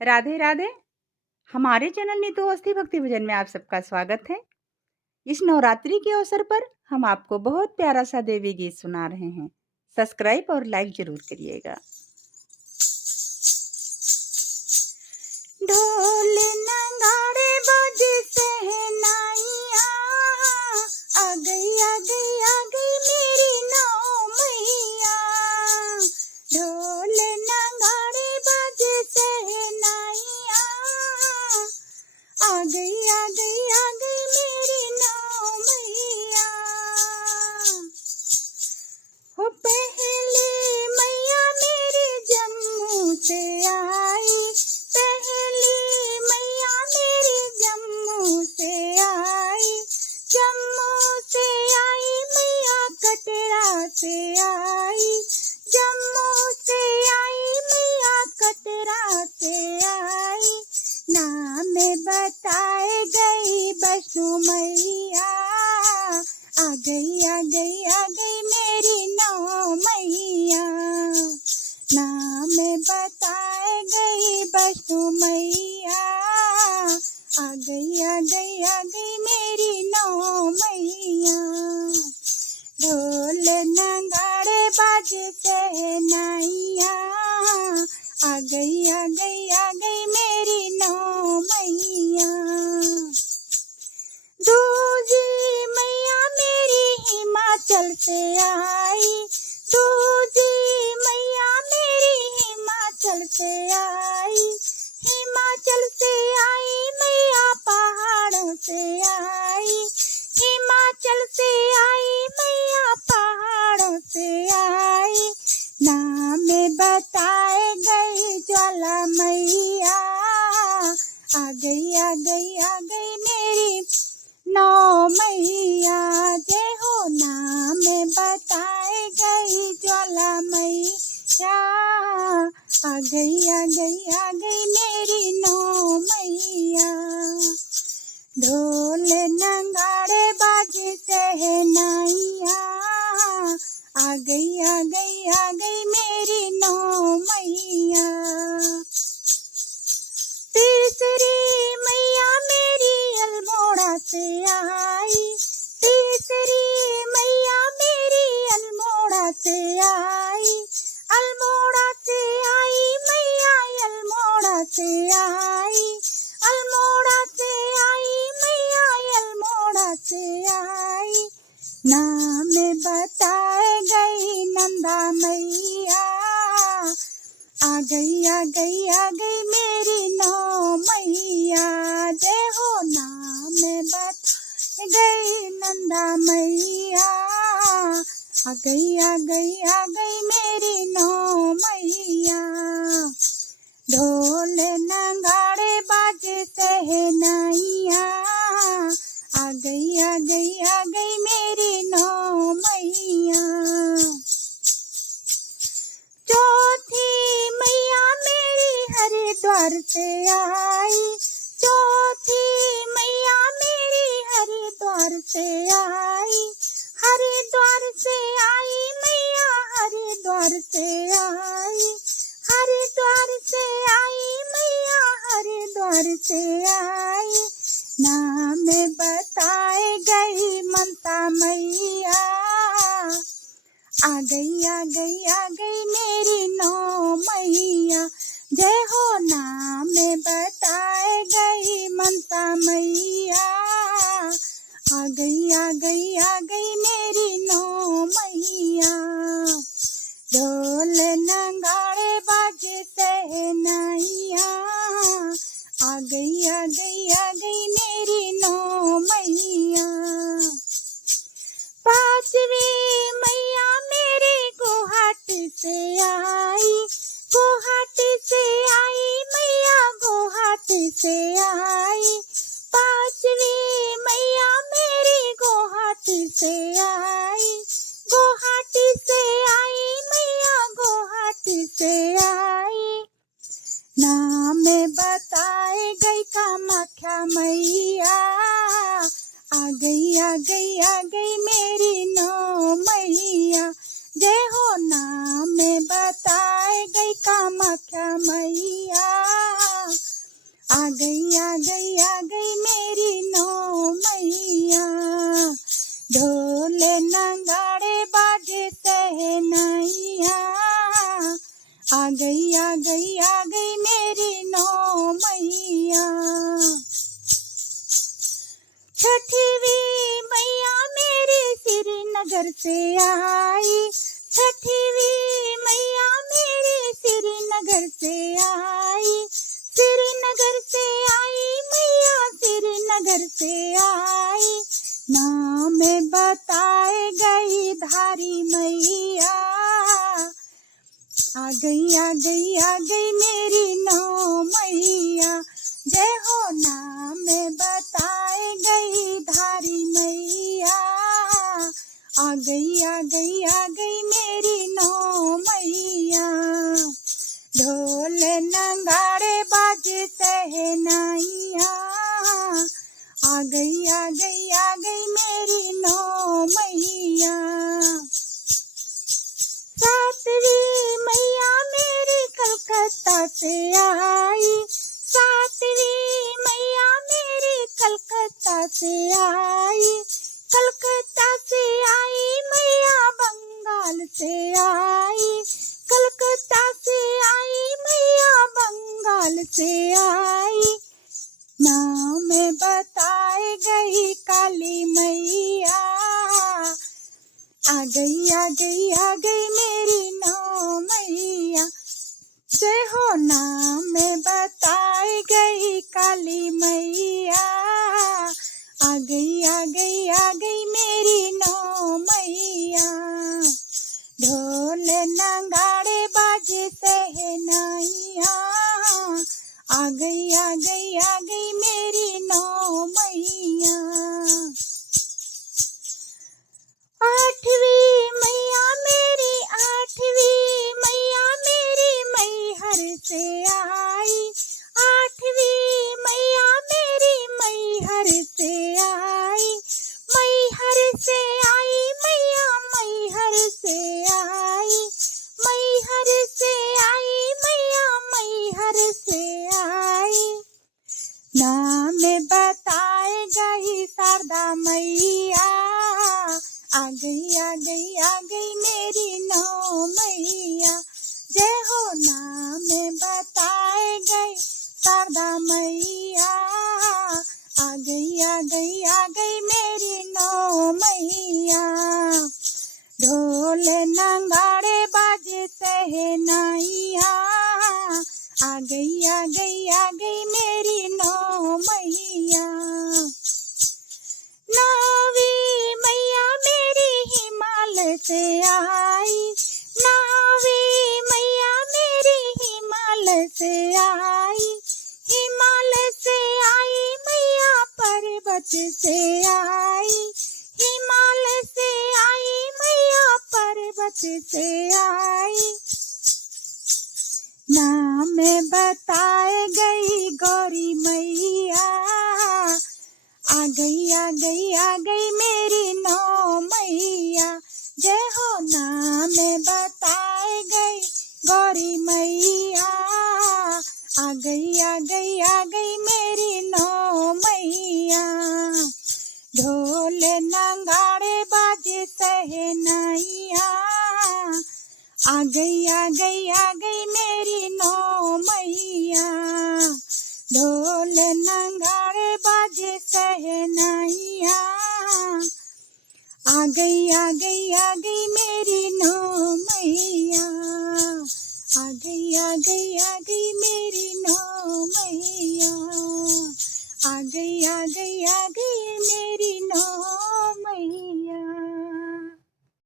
राधे राधे। हमारे चैनल नीतू अवस्थी भक्ति भजन में आप सबका स्वागत है। इस नवरात्रि के अवसर पर हम आपको बहुत प्यारा सा देवी गीत सुना रहे हैं। सब्सक्राइब और लाइक जरूर करिएगा। ढोल नगाड़े बजे सहनाइया, आ गई आ गई आ गई मेरी नौ मैया। ढोल नगाड़े बजे सहनाइया, आ गई आ गई आ गई मेरी नौ मैया। हो पहले मैया मेरी जम्मू से आई, पहली मैया मेरी जम्मू से आई। जम्मू से आई मैया कटरा से आई, जम्मू से आई मैया कटरा से आई। नाम बताए गई वैष्णो मैया, आ गई आ गई आ गई मेरी नौ मैया। नाम बताए गई वैष्णो मैया, आ गई आ गई आ गई मेरी नौ मैया। ढोल नगाड़े बाजे सहनाइया, आ गई आ गई आ गई मेरी नौ मैया। दूजी मैया मेरी हिमाचल से आई, दूजी मैया मेरी हिमाचल से आई। हिमाचल से आई मैया पहाड़ों से आई, हिमाचल से आई मैया पहाड़ों से आई। नाम बताए गई ज्वाला मैया, आ गई आ गई आ गई मेरी नौ मैया। जय हो। नाम बताए गई ज्वाला मैया, आ गई आ गई आ गई मेरी नौ मैया। ढोल नगाड़े बाजे सहनाइया, आ गई आ गई आ गई मेरी नौ मैया। तीसरी मैया मेरी अल्मोड़ा से आई, तीसरी मैया मेरी अल्मोड़ा से आई। अल्मोड़ा से आई मैया अल्मोड़ा से आई, अल्मोड़ा से आई मैया अल्मोड़ा से आई। नाम बताए गई नंदा मैया, आ गई आ गई आ गई मेरी नौ मैया। जय हो। नाम बताए गई नंदा मैया, आ गई आ गई आ गई मेरी नौ मैया। ढोल नगाड़े बाजे सहनाइया, आ गई आ गई आ गई मेरी नौ मैया। चौथी मैया मेरी हरिद्वार से आई, चौथी मैया मेरी हरिद्वार से आई। हरिद्वार से आई मैया हरिद्वार से आई, हरिद्वार से आई मैया हरिद्वार से आई। नाम बताए गई ममता मैया, आ गई आ गई आ गई मेरी नौ मैया। जय हो। नाम बताए गई ममता मैया, आ गई आ गई आ गई मेरी नौ मैया। ढोल नगाड़े बाजे सहनाइया, आ गई आ गई आ गई मेरी नौ मैया। पांचवी मैया मेरी गुवाहाटी से आई, गुवाहाटी से आई मैया गुवाहाटी से आई। पांचवी मैया मेरी गुवाहाटी से आई, गुवाहाटी से आई मैया गुवाहाटी से आई। नाम बताए गई कामाख्या मैया, आ गई आ गई आ गई मेरी नौ मैया। जय हो। नाम बताए गई कामाख्या मैया, श्रीनगर से आई, छठवीं मैया मेरी श्रीनगर से आई, श्रीनगर से आई मैया श्रीनगर से आई, नाम बताए गई धारी मैया, आ गई आ गई आ गई मेरी नौ मैया, जय हो नाम बताए गई धारी मैया, आ गई आ गई आ गई मेरी नौ मैया, ढोल नगाड़े बाजे सहनाइया, आ गई आ गई आ गई मेरी नौ मैया, सातवीं मैया मेरी कलकत्ता से आई, सातवीं मैया मेरी कलकत्ता से आई, कलकत्ता से आई मैया बंगाल से आई, कलकत्ता से आई मैया बंगाल से आई, नाम बताए गई काली मैया, आ गई आ गई आ गई मेरी नौ मैया, जय हो नाम बताए गई काली मैया, आ गई आ गई आ गई मेरी नौ मैया, ढोल नगाड़े बाजे सहनाइया, आ गई आ गई आ गई मेरी नौ मैया, आठवीं मैया मेरी आठवीं मैया मेरी मैहर से आई, आठवीं मैया मेरी मैहर से आई, मैहर से आई मैया मैहर से आई, मैहर से आई मैया मैहर से आई, नाम बताए गई शारदा मैया, आ गई आ गई आ गई मेरी नौ मैया, जय हो नाम बताए गई शारदा मैया, आ गई आ गई आ गई मेरी नौ मैया, ढोल नगाड़े बाजे सहनाइया, आ गई आ गई आ गई मेरी नौ मैया, नौवीं मैया मेरी हिमालय से आई, नौवीं मैया मेरी हिमालय से आई, हिमालय से आई मैया पर्वत से आई, हिमालय से आई मैया पर्वत से आई, नाम बताए गई गौरी मैया, आ गई आ गई आ गई मेरी नौ मैया, जय हो नाम बताए गई गौरी मैया, आ गई आ गई आ गई मेरी नौ मैया, ढोल नगाड़े बाजे सहनाइया, आ गई आ गई आ गई मेरी नौ मैया, ढोल नगाड़े बाजे सहनाइया, आ गई आ गई आ गई मेरी नौ मैया, आ गई आ गई आ गई